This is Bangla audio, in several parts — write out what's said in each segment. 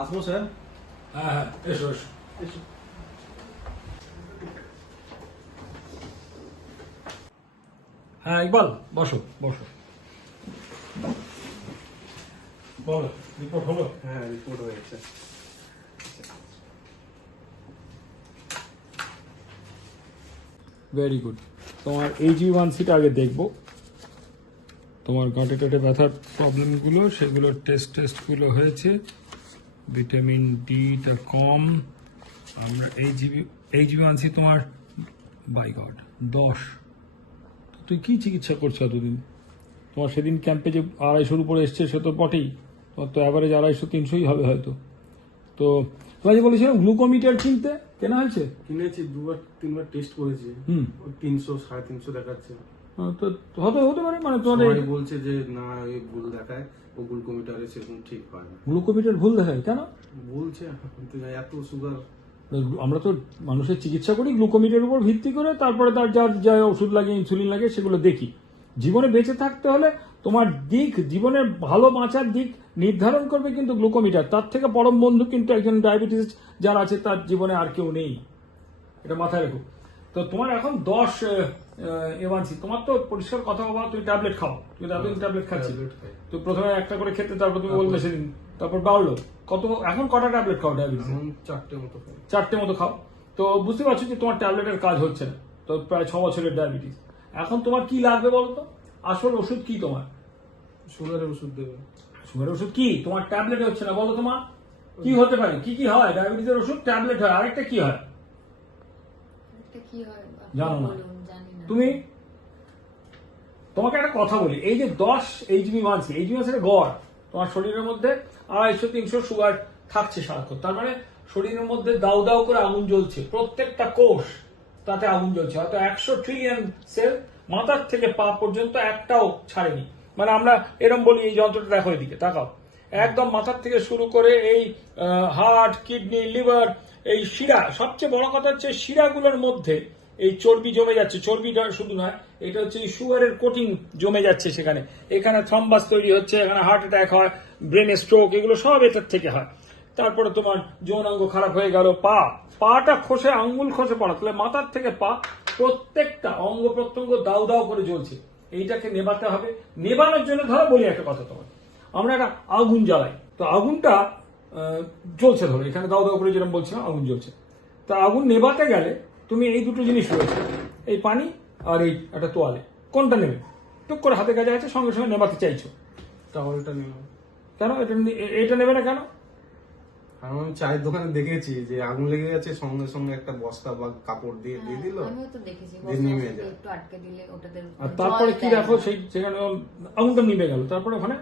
আসব স্যার হ্যাঁ হ্যাঁ এসো এসো হ্যাঁ ইকবাল বসো বসো বলো রিপোর্ট হলো হ্যাঁ রিপোর্ট হয়েছে ভেরি গুড তোমার এইচবি ওয়ান সিটা আগে দেখব। তোমার গাঁটে টাটে ব্যথার প্রবলেমগুলো সেগুলোর টেস্ট টেস্টগুলো হয়েছে। ভিটামিন ডিটা কম। আমরা এইচবি এইচবি জিবি সি তোমার বাই গড দশ। তো তুই কি চিকিৎসা করছ এতদিন? তোমার সেদিন ক্যাম্পে যে আড়াইশোর উপরে এসছে সে তো বটেই। তোমার তো অ্যাভারেজ আড়াইশো তিনশোই হবে হয়তো। তো তোমার যে বলেছিলাম গ্লুকোমিটার কিনতে কেনা হয়েছে? কিনেছি দুবার তিনবার টেস্ট করেছি। হুম। ওই তিনশো সাড়ে তিনশো দেখাচ্ছে। তো হতে হতে পারে মানে সবাই বলছে যে না ওই ভুল দেখায় ও গ্লুকোমিটারে সেরকম ঠিক হয় না। গ্লুকোমিটার ভুল দেখায় কেন? বলছে কিন্তু এত সুগার আমরা তো মানুষের চিকিৎসা করি গ্লুকোমিটার উপর ভিত্তি করে তারপরে তার যার যা ওষুধ লাগে ইনসুলিন লাগে সেগুলো দেখি। জীবনে বেঁচে থাকতে হলে তোমার দিক জীবনের ভালো বাঁচার দিক নির্ধারণ করবে কিন্তু গ্লুকোমিটার। তার থেকে পরম বন্ধু কিন্তু একজন ডায়াবেটিস যার আছে তার জীবনে আর কেউ নেই। এটা মাথায় রেখো। তো তোমার এখন দশ এওয়ানসি তোমার তো পরিষ্কার কথা বলা তুমি ট্যাবলেট খাও। তুমি এতদিন ট্যাবলেট খাচ্ছি তো প্রথমে একটা করে খেতে তারপর তুমি বললে সেদিন। তারপর বাড়লো। কত এখন কটা ট্যাবলেট খাও ডায়াবেটিস চারটে মতো চারটে মতো খাও। তো বুঝতে পারছ যে তোমার ট্যাবলেটের কাজ হচ্ছে না। তো প্রায় ছ বছরের ডায়াবেটিস এখন তোমার কি লাগবে বলো তো? আসল ওষুধ কি তোমার? সুগারের ওষুধ দেবে। সুগারের ওষুধ কি? তোমার ট্যাবলেট হচ্ছে না বলো তোমার? কি হতে পারে? কি কি হয়? ডায়াবেটিসের ওষুধ ট্যাবলেট হয়। আরেকটা হয়? কি হয়? জানো না। তুমি, তোমাকে একটা কথা বলি। এই যে দশ এইচবি মানছি এইচবি মানছে গড়, তোমার শরীরের মধ্যে আড়াইশো, তিনশো সুগার থাকছে সারাক্ষণ। তার মানে শরীরের মধ্যে দাউ দাউ করে আগুন জ্বলছে। প্রত্যেকটা কোষ তাতে আগুন জ্বলছে। হয়তো একশো ট্রিলিয়ন সেল মাথার থেকে পা পর্যন্ত একটাও ছাড়েনি। মানে আমরা এরম বলি, এই যন্ত্রটা দেখো এদিকে, তাকাও। একদম মাথার থেকে শুরু করে এই হার্ট কিডনি লিভার এই শিরা, সবচেয়ে বড় কথা হচ্ছে শিরাগুলোর মধ্যে এই চর্বি জমে যাচ্ছে, চর্বিটা শুধু নয় এটা হচ্ছে সুগারের কোটিং জমে যাচ্ছে সেখানে। এখানে থ্রম্বাস তৈরি হচ্ছে, এখানে হার্ট অ্যাটাক হয় ব্রেনে স্ট্রোক এগুলো সব এটার থেকে হয়। তারপরে তোমার যৌনাঙ্গ খারাপ হয়ে গেল, পা। পাটা খসে, আঙ্গুল খসে পড়া, তাহলে মাথার থেকে পা প্রত্যেকটা অঙ্গ প্রত্যঙ্গ দাউ দাউ করে জ্বলছে। এইটাকে নেবাতে হবে। নেবানোর জন্য ধরো বলি একটা কথা তোমার আমরা একটা আগুন জ্বালাই। তো আগুনটা জ্বলছে ধরো, এখানে দাও দাও করে যেরকম বলছিলাম, আগুন জ্বলছে। তা আগুন নেবাতে গেলে তুমি এই দুটো জিনিস রয়েছে এই পানি আর এই একটা তোয়ালে। কোনটা নেবে? টুক করে হাতে কাজে আছে সঙ্গে সঙ্গে নেবাতে চাইছো। টাওয়ালটা নেওয়া কেন? এটা এটা নেবে না কেন? কারণ আমি চায়ের দোকানে দেখেছি যে আগুন লেগে গেছে সঙ্গে সঙ্গে একটা বস্তা বা কাপড় দিয়ে দিয়ে দিল হ্যাঁ, আমিও তো দেখেছি। দিয়ে নিমে যায়। একটু আটকে দিলে ওটাদের আর তারপরে কি দেখো সেই সেখানে আগুনটা নিভে গেল তারপরে ওখানে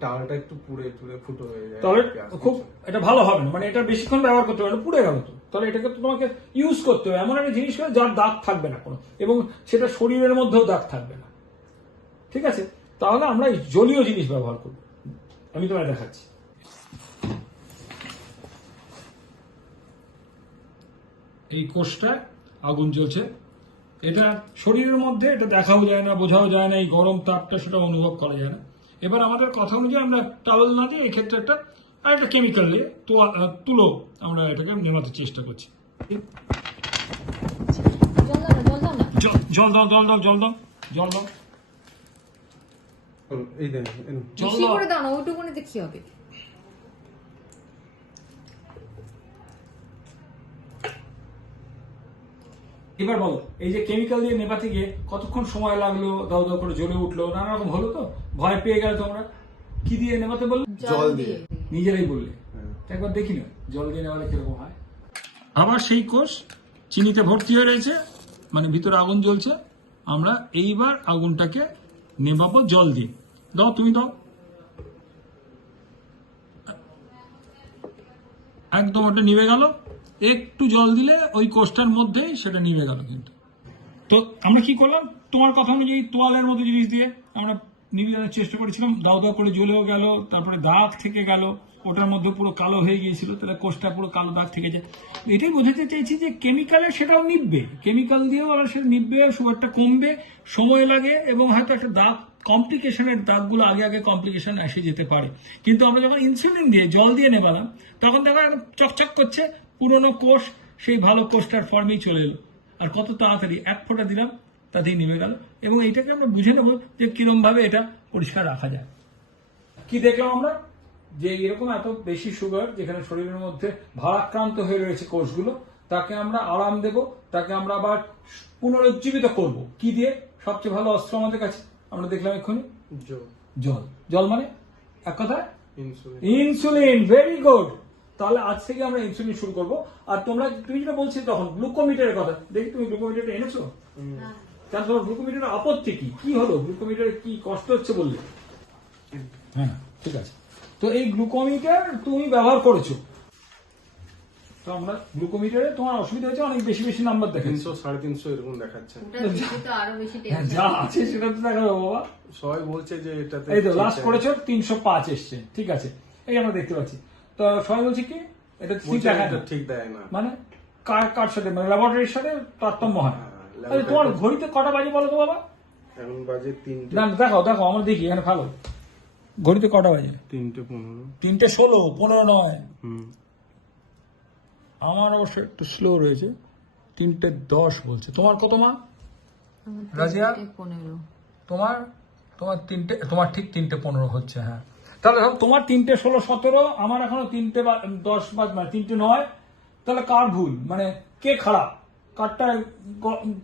টাওয়ালটা একটু পুড়ে টুড়ে ফুটো হয়ে যায় তাহলে খুব এটা ভালো হবে না। মানে এটা বেশিক্ষণ ব্যবহার করতে হবে পুড়ে গেল তো। তাহলে এটাকে তো তোমাকে ইউজ করতে হবে। এমন একটা জিনিস হবে যার দাগ থাকবে না কোনো। এবং সেটা শরীরের মধ্যেও দাগ থাকবে না। ঠিক আছে? তাহলে আমরা জলীয় জিনিস ব্যবহার করব। আমি তোমায় দেখাচ্ছি। এই কোষটায় আগুন জ্বলছে। এটা শরীরের মধ্যে এটা দেখাও যায় না বোঝাও যায় না। এই গরম তাপটা সেটা অনুভব করা যায় না। এবার আমাদের কথা অনুযায়ী আমরা টাওয়েল না দিয়ে এক্ষেত্রে একটা আর একটা কেমিক্যাল দিয়ে তুলো আমরা এটাকে নেমাতে চেষ্টা করছি। জল দাও জল দাও জল দাও জল দাও জল দাও। জল দাও এই দেন জল দাও। করে দাও না ওইটুকুনিতে কি হবে? এবার বলো এই যে কেমিক্যাল দিয়ে নেভাতে গিয়ে কতক্ষণ সময় লাগল দাও দাও করে জ্বলে উঠল নানা রকম হলো তো? ভয় পেয়ে গেলে তোমরা। কি দিয়ে নেভাতে বললে? জল দিয়ে। নিজেরাই বললে। হ্যাঁ। একবার দেখি না জল দিয়ে নেওয়ালে কীরকম হয়? আবার সেই কোষ চিনিতে ভর্তি হয়ে রয়েছে মানে ভিতরে আগুন জ্বলছে। আমরা এইবার আগুনটাকে নেভাবো জল দিয়ে। দাও তুমি দাও। একদম ওটা নিভে গেল। একটু জল দিলে ওই কোষটার মধ্যেই সেটা নিভে গেল কিন্তু। তো আমরা কি করলাম? তোমার কথা অনুযায়ী তোয়ালের মতো জিনিস দিয়ে আমরা নিবেদনের চেষ্টা করেছিলাম। দাও দাও করে জ্বলেও গেল, তারপরে দাগ থেকে গেল, ওটার মধ্যে পুরো কালো হয়ে গিয়েছিল, তাহলে কোষটা পুরো কালো দাগ থেকে যায়। এটাই বোঝাতে চাইছি যে কেমিক্যালে সেটাও নিববে কেমিক্যাল দিয়েও আবার সেটা নিববে সুগারটা কমবে, সময় লাগে এবং হয়তো একটা দাগ কমপ্লিকেশনের দাগগুলো আগে আগে কমপ্লিকেশন এসে যেতে পারে। কিন্তু আমরা যখন ইনসুলিন দিয়ে জল দিয়ে নেবালাম, তখন দেখো চকচক করছে পুরনো কোষ সেই ভালো কোষটার ফর্মেই চলে এলো। আর কত তাড়াতাড়ি এক ফোঁটা দিলাম তাতেই নেমে গেল। এবং এইটাকে আমরা বুঝে নেব যে কিরম ভাবে এটা পরিষ্কার রাখা যায়। কি দেখলাম আমরা? যে এরকম এত বেশি সুগার যেখানে শরীরের মধ্যে ভারাক্রান্ত হয়ে রয়েছে কোষগুলো তাকে আমরা আরাম দেব তাকে আমরা আবার পুনরুজ্জীবিত করব। কি দিয়ে? সবচেয়ে ভালো অস্ত্র আমাদের কাছে। আমরা দেখলাম এক্ষুনি। জল। জল। মানে? এক কথায়? ইনসুলিন। ইনসুলিন ভেরি গুড তাহলে আজ থেকে আমরা ইনসুলিন শুরু করব। আর তোমরা তুমি যেটা বলছিলে তখন গ্লুকোমিটারের কথা। দেখি তুমি গ্লুকোমিটারটা এনেছো? কেন তোমার গ্লুকোমিটারের আপত্তি কি? কি হলো? গ্লুকোমিটারে কি কষ্ট হচ্ছে বললে? হ্যাঁ ঠিক আছে। তো এই গ্লুকোমিটার তুমি ব্যবহার করেছ। তো আমরা গ্লুকোমিটারে তোমার অসুবিধা হয়েছে অনেক বেশি বেশি নাম্বার দেখেছি তিনশো সাড়ে তিনশো এরকম দেখাচ্ছে। ওটা দেখে তো আরও বেশি হ্যাঁ, যা আছে সেটা তো দেখাবে বাবা। সবাই বলছে যে এটাতে এই তো লাস্ট করেছ তিনশো পাঁচ এসছে। ঠিক আছে এই আমরা দেখতে পাচ্ছি। তো সবাই বলছে কি? এটা ঠিক বলছে দেখা এটা না। ঠিক দেয় না। মানে কার কার সাথে? মানে ল্যাবরেটরির সাথে তারতম্য হয়। হ্যাঁ, তোমার ঘড়িতে কটা বাজে বলো তো বাবা? এখন বাজে তিনটে না দেখো দেখো আমরা দেখি এখানে ভালো। ঘড়িতে কটা বাজে? তিনটে পনেরো। তিনটে ষোলো পনেরো নয়। হুম। আমার অবশ্য একটু স্লো রয়েছে। তিনটে দশ বলছে। তোমার কত মা? রাজিয়া? পনেরো। তোমার? তোমার তিনটে তোমার ঠিক তিনটে পনেরো হচ্ছে হ্যাঁ। তাহলে ধরো তোমার তিনটে ষোলো সতেরো আমার এখনও তিনটে বা- দশ বা মানে তিনটে নয়। তাহলে কার ভুল? মানে কে খারাপ? কারটা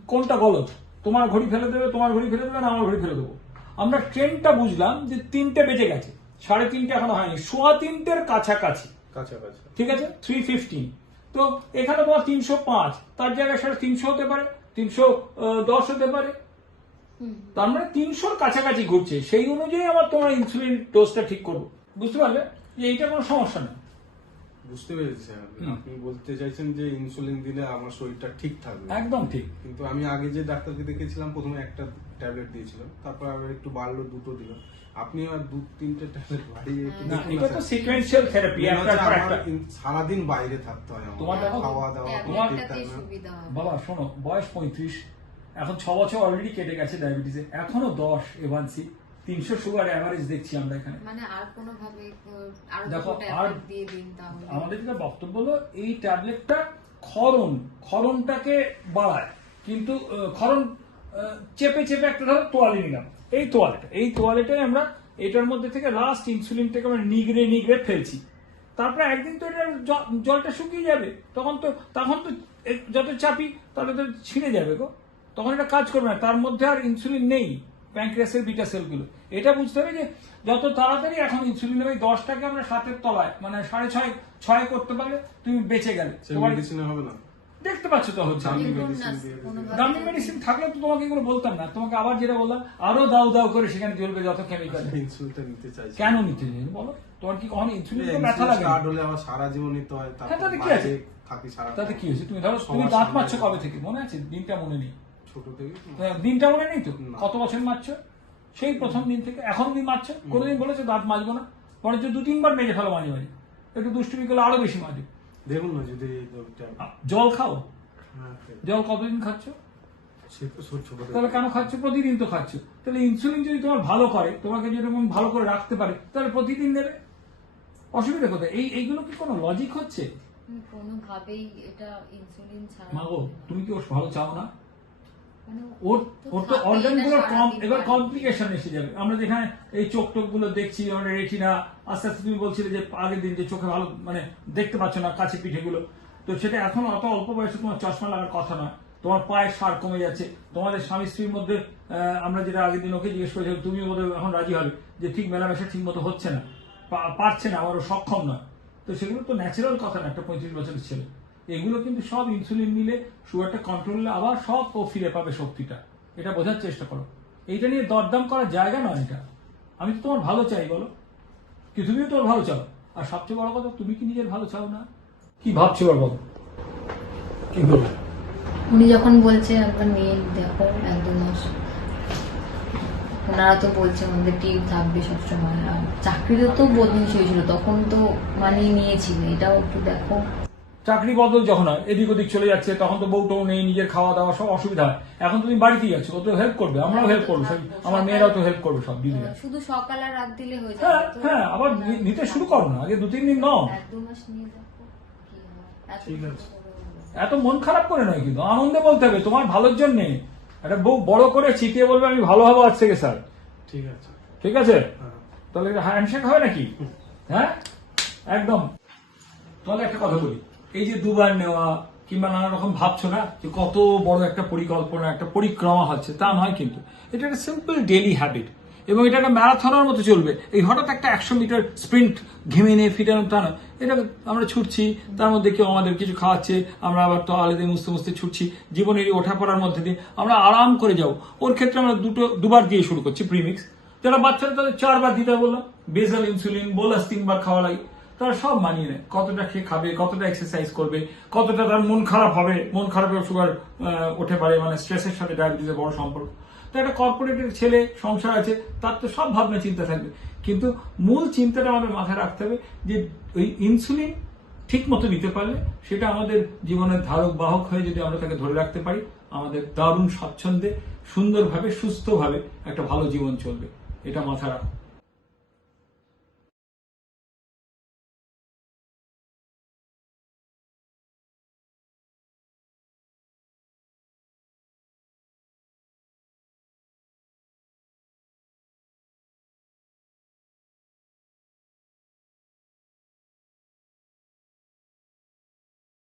কোনটা গলত? তোমার ঘড়ি ফেলে দেবে তোমার ঘড়ি ফেলে দেবে না আমার ঘড়ি ফেলে দেবো? আমরা ট্রেনটা বুঝলাম যে তিনটে বেজে গেছে। সাড়ে তিনটে এখনও হয়নি। সোয়া তিনটের কাছাকাছি। কাছাকাছি। ঠিক আছে? থ্রি ফিফটিন তো এখানে তোমার তিনশো পাঁচ। তার জায়গায় সেটা তিনশো হতে পারে তিনশো দশ হতে পারে। তার মানে তিনশোর কাছাকাছি ঘুরছে। সেই অনুযায়ী আমার তোমার ইনসুলিন ডোজটা ঠিক করব। বুঝতে পারলে? যে এইটা কোনো সমস্যা নেই। বুঝতে পেরেছি স্যার। আপনি বলতে চাইছেন যে ইনসুলিন দিলে আমার শরীরটা ঠিক থাকবে। একদম ঠিক। কিন্তু আমি আগে যে ডাক্তারকে দেখেছিলাম প্রথমে একটা ট্যাবলেট দিয়েছিল। তারপর আবার একটু বাড়লো দুটো দিল। আপনি আবার দু তিনটে ট্যাবলেট বাড়িয়ে না এটা তো। সিকুয়েন্সিয়াল থেরাপি মনে একটা। সারাদিন বাইরে থাকতে হয় আমার। তোমার খাওয়া দাওয়া তোমার- বাবা শোনো বয়স পঁয়ত্রিশ। এখন ছ বছর অলরেডি কেটে গেছে ডায়াবেটিসে এখনও দশ এভানসি তিনশো সুগার অ্যাভারেজ দেখছি আমরা এখানে। মানে আর দেখো, আর- দিয়ে দিন আমাদের যেটা বক্তব্য হলো এই ট্যাবলেটটা ক্ষরণ ক্ষরণটাকে বাড়ায়। কিন্তু ক্ষরণ চেপে চেপে একটা ধরো তোয়ালে নিলাম। এই তোয়ালেটা এই তোয়ালেটাই আমরা এটার মধ্যে থেকে লাস্ট ইনসুলিনটাকে আমরা নিগড়ে নিগড়ে ফেলছি। তারপরে একদিন তো এটা জলটা শুকিয়ে যাবে। তখন তো তখন তো যত চাপি তাহলে তো ছিঁড়ে যাবে গো। তখন এটা কাজ করবে না। তার মধ্যে আর ইনসুলিন নেই প্যাঙ্ক্রিয়াসের বিটা সেলগুলো এটা বুঝতে হবে যে যত তাড়াতাড়ি এখন ইনসুলিন নেবে দশটাকে আমরা সাতের তলায় মানে সাড়ে ছয় ছয় করতে পারলে তুমি বেঁচে গেলে। তোমার হবে না। দেখতে পাচ্ছ তো হচ্ছে। দামি মেডিসিন থাকলে তো তোমাকে এগুলো বলতাম না। তোমাকে আবার যেটা বললাম আরও দাও দাও করে সেখানে জ্বলবে যত কেমিক্যাল ইনসুলিনটা নিতে চাইছি। কেন নিতে চাই বলো। তোমার কি কখনো ইনসুলিন ব্যথা লাগে? স্টার্ট হলে আবার সারা জীবন নিতে হয় হ্যাঁ, তাতে কি আছে? থাকি সারা তাতে কি হয়েছে? তুমি ধরো তুমি দাঁত মারছো কবে থেকে? মনে আছে? দিনটা মনে নেই। ছোট থেকে হ্যাঁ, দিনটা মনে নেই তো? কত বছর মারছো? সেই প্রথম দিন থেকে। এখন দিন মারছো? কোনোদিন বলেছ দাঁত মাজবো না? বরঞ্চ দু তিনবার মেজে ফেলো মাঝে মাঝে। একটু দুষ্টুমি করলে আরও বেশি মাঝে দেখুন না যদি জল খাও? হ্যাঁ, জল কতদিন খাচ্ছ। তাহলে কেন খাচ্ছ? প্রতিদিন তো খাচ্ছ। তাহলে ইনসুলিন যদি তোমার ভালো করে তোমাকে যদি ভালো করে রাখতে পারে তাহলে প্রতিদিন দেবে? অসুবিধা কোথায়? এই এইগুলো কি কোনো লজিক হচ্ছে? কোনোভাবেই এটা ইনসুলিন ছাড়া মাগো তুমি কি ওর ভালো চাও না? ওর ওর তো থাকেই অর্গান না গুলো কম এবার। কমপ্লিকেশন এসে যাবে। আমরা যেখানে এই চোখ দেখছি রেটিনা আস্তে আস্তে তুমি বলছিলে যে আগের দিন যে চোখে ভালো মানে দেখতে পাচ্ছ না কাছে পিঠে গুলো তো সেটা এখন অত অল্প বয়সে তোমার চশমা লাগার কথা নয়। তোমার পায়ের সার কমে যাচ্ছে। তোমাদের স্বামী স্ত্রীর মধ্যে আহ, আমরা যেটা আগের দিন ওকে জিজ্ঞেস করেছিলাম তুমি বোধহয় এখন রাজি হবে? যে ঠিক মেলামেশা ঠিক মতো হচ্ছে না। পারছে না আবারও সক্ষম নয়। তো সেগুলো তো ন্যাচারাল কথা না একটা পঁয়ত্রিশ বছরের ছেলে। এগুলো কিন্তু সব ইনসুলিন নিলে সুগারটা কন্ট্রোল আবার সব ও ফিরে পাবে শক্তিটা। এটা বোঝার চেষ্টা করো। এইটা নিয়ে দরদাম করার জায়গা নয় এটা। আমি তো তোমার ভালো চাই, বলো। কি তুমিও তোর ভালো চাও। আর সবচেয়ে বড় কথা, তুমি কি নিজের ভালো চাও না? কি ভাবছ বলো কি উনি যখন বলছে, একবার নিয়ে দেখো এক দু মাস ওনারা তো বলছে, আমাদের টিম থাকবে সবসময়। চাকরিতে তো বদলি হয়েছিল, তখন তো মানে নিয়েছিল। এটাও একটু দেখো। চাকরি বদল যখন হয় এদিক ওদিক চলে যাচ্ছে তখন তো বউটাও নেই নিজের খাওয়া দাওয়া সব অসুবিধা হয়। এখন তুমি বাড়িতেই আছো ও তো হেল্প করবে আমরাও হেল্প করব সব- আমার মেয়েরাও তো হেল্প করবে সব দিদিরা। শুধু সকাল আর রাত দিলে হয়ে হ্যাঁ যাবে হ্যাঁ আবার নিতে শুরু করো না আগে দু তিন দিন নাও হয়। ঠিক আছে। এত মন খারাপ করে নয় কিন্তু আনন্দে বলতে হবে তোমার ভালোর জন্যে। একটা বউ বড় করে চিতিয়ে বলবে আমি ভালো হব আজ থেকে স্যার। ঠিক আছে। ঠিক আছে? হ্যাঁ। তাহলে হ্যান্ডশেক হবে নাকি? হ্যাঁ? একদম। তাহলে একটা কথা বলি। এই যে দুবার নেওয়া, কিংবা নানা রকম ভাবছ না যে কত বড় একটা পরিকল্পনা, একটা পরিক্রমা হচ্ছে, তা নয় কিন্তু। এটা একটা সিম্পল ডেলি হ্যাবিট এবং এটা একটা ম্যারাথনের মতো চলবে। এই হঠাৎ একটা একশো মিটার স্প্রিন্ট ঘেমে নিয়ে ফিটানো, তা না এটা আমরা ছুটছি, তার মধ্যে কেউ আমাদের কিছু খাওয়াচ্ছে, আমরা আবার তো আলাদা মুছতে মুছতে ছুটছি, জীবনের ওঠা পড়ার মধ্যে দিয়ে আমরা আরাম করে যাও ওর ক্ষেত্রে আমরা দুটো, দুবার দিয়ে শুরু করছি প্রিমিক্স যারা বাচ্চারা, তাদের চারবার দিতে বললাম বেজাল ইনসুলিন বোলাস তিনবার খাওয়া লাগে। তারা সব মানিয়ে নেয়। কতটা খেয়ে খাবে, কতটা এক্সারসাইজ করবে, কতটা তার মন খারাপ হবে, মন খারাপের সুগার উঠে পারে মানে স্ট্রেসের সাথে ডায়াবেটিসের বড় সম্পর্ক। তো একটা কর্পোরেটের ছেলে, সংসার আছে, তার তো সব ভাবনা চিন্তা থাকবে। কিন্তু মূল চিন্তাটা আমাদের মাথায় রাখতে হবে যে ওই ইনসুলিন ঠিক মতো নিতে পারলে সেটা আমাদের জীবনের ধারক বাহক হয়ে যদি আমরা তাকে ধরে রাখতে পারি, আমাদের দারুণ স্বাচ্ছন্দ্যে সুন্দরভাবে, সুস্থভাবে একটা ভালো জীবন চলবে। এটা মাথায় রাখো।